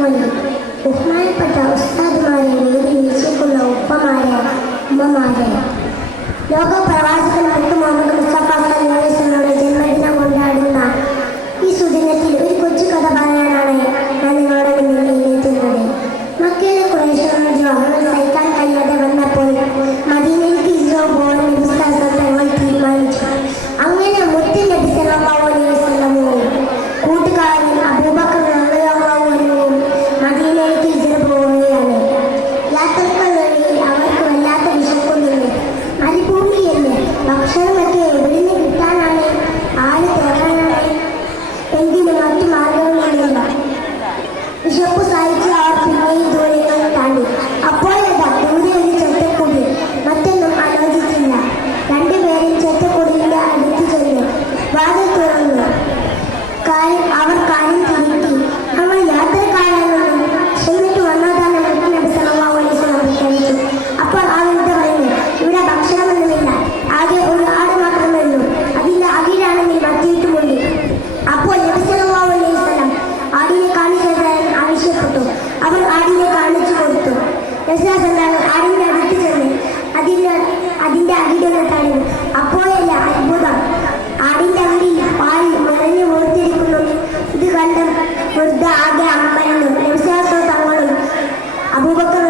കടമൊഴി. ബഹുമാനപ്പെട്ട ഉസ്താദുമാരെ, വേദി വീക്ഷിക്കുന്ന ഉപ്പമാരെ, ഉമ്മമാരെ, ലോക പ്രവാചകൻ മുഹമ്മദ് മുസ്തഫ സല്ലല്ലാഹു അലൈഹി വസല്ലമയുടെ ജന്മദിനം കൊണ്ടാടുന്ന ഈ സുദിനത്തിൽ ഒരു കൊച്ചു കഥ പറയാനാണ് ഞാൻ നിങ്ങളുടെ മുന്നിൽ എത്തുന്നത്. മക്കയിലെ ഖുറൈശികളുടെ ദ്രോഹങ്ങൾ സഹിക്കാൻ കഴിയാതെ വന്നപ്പോൾ മദീനയിലേക്ക് ഹിജ്റ പോകാൻ നബി സല്ലല്ലാഹു അലൈഹി വസല്ലം തീരുമാനിച്ചു. അങ്ങനെ മുത്ത് നബി സല്ലല്ലാഹു അലൈഹി വസല്ലമയും കൂട്ടുകാരൻ അബൂബക്കർ റളിയല്ലാഹു അൻഹുവും മദീനയിലേക്ക് ഹിജ്റ പോവുകയാണ്. യാത്രക്കാരിൽ അവർക്ക് വല്ലാത്ത വിശക്കുന്നുണ്ട്. മരുഭൂമിയല്ലേ, ഭക്ഷണമൊക്കെ എവിടുന്ന് കിട്ടാനാണ്, ആര് തേടാനാണ്? എങ്കിലും മറ്റു മാർഗങ്ങളില്ല. വിശപ്പ് സഹിച്ച് അവർ പിന്നെയും ദൂരങ്ങൾ താണ്ടി. അപ്പോഴതാ ദൂരെ ഒരു ചെറ്റക്കുടി. മറ്റൊന്നും ആലോചിച്ചില്ല. രണ്ടുപേരും ചെറ്റക്കുടിയുടെ അടുത്ത് ചെന്നു. വാതിൽ തുറന്നു. അവർ കാര്യം തിരുത്തി. നമ്മൾ യാത്രക്കാരാണെന്നും ക്ഷമിട്ട് വന്നതാണ് നബി സല്ലല്ലാഹു അലൈഹി വസല്ലം പ്രഖ്യാപിച്ചു. അപ്പോൾ ആ വൃദ്ധ പറഞ്ഞു, ഇവിടെ ഭക്ഷണമൊന്നുമില്ല, ആകെ ഒരു ആട് മാത്രമേ ഉള്ളൂ. അതിന്റെ അകിലാണെങ്കിൽ വറ്റിയിട്ടുമുണ്ട്. അപ്പോൾ നബി സല്ലല്ലാഹു അലൈഹി വസല്ലം ആടിനെ കാണിച്ചു തരാൻ ആവശ്യപ്പെട്ടു. അവർ ആടിനെ കാണിച്ചു കൊടുത്തു. ആടിന്റെ അടുത്ത് ചെന്ന് അതിന്റെ അകിലൊന്ന് തടഞ്ഞു. അപ്പോഴല്ല അത്ഭുതം, ആടിന്റെ അകിടിൽ പാൽ നിറഞ്ഞു ഓർത്തിരിക്കുന്നു. ഇത് കണ്ട വൃദ്ധ ആകെ അമ്പരന്നു. തങ്ങളും അബൂബക്കർ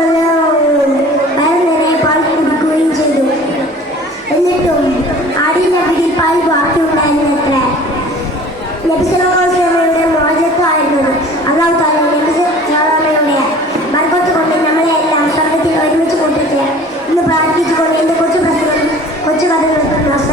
വയറ് നിറയെ പാൽ കുടിക്കുകയും ചെയ്തു. എന്നിട്ടും ആടിന്റെ അകിടിൽ പാൽ ബാക്കിയുണ്ടായിരുന്നത്ര. നബി സല്ലല്ലാഹു അലൈഹി വസല്ലമയുടെ മോചനമായിരുന്നത്. അല്ലാഹു തആല നബി സല്ലല്ലാഹുയുടെ ബർക്കത്ത് കൊണ്ട് നമ്മളെ എല്ലാം സ്വർഗ്ഗത്തിൽ ഒരുമിച്ച് കൂട്ടട്ടെ എന്ന് പ്രാർത്ഥിച്ചുകൊണ്ട് എന്റെ കൊച്ചു കഥ നിർത്തുന്നു.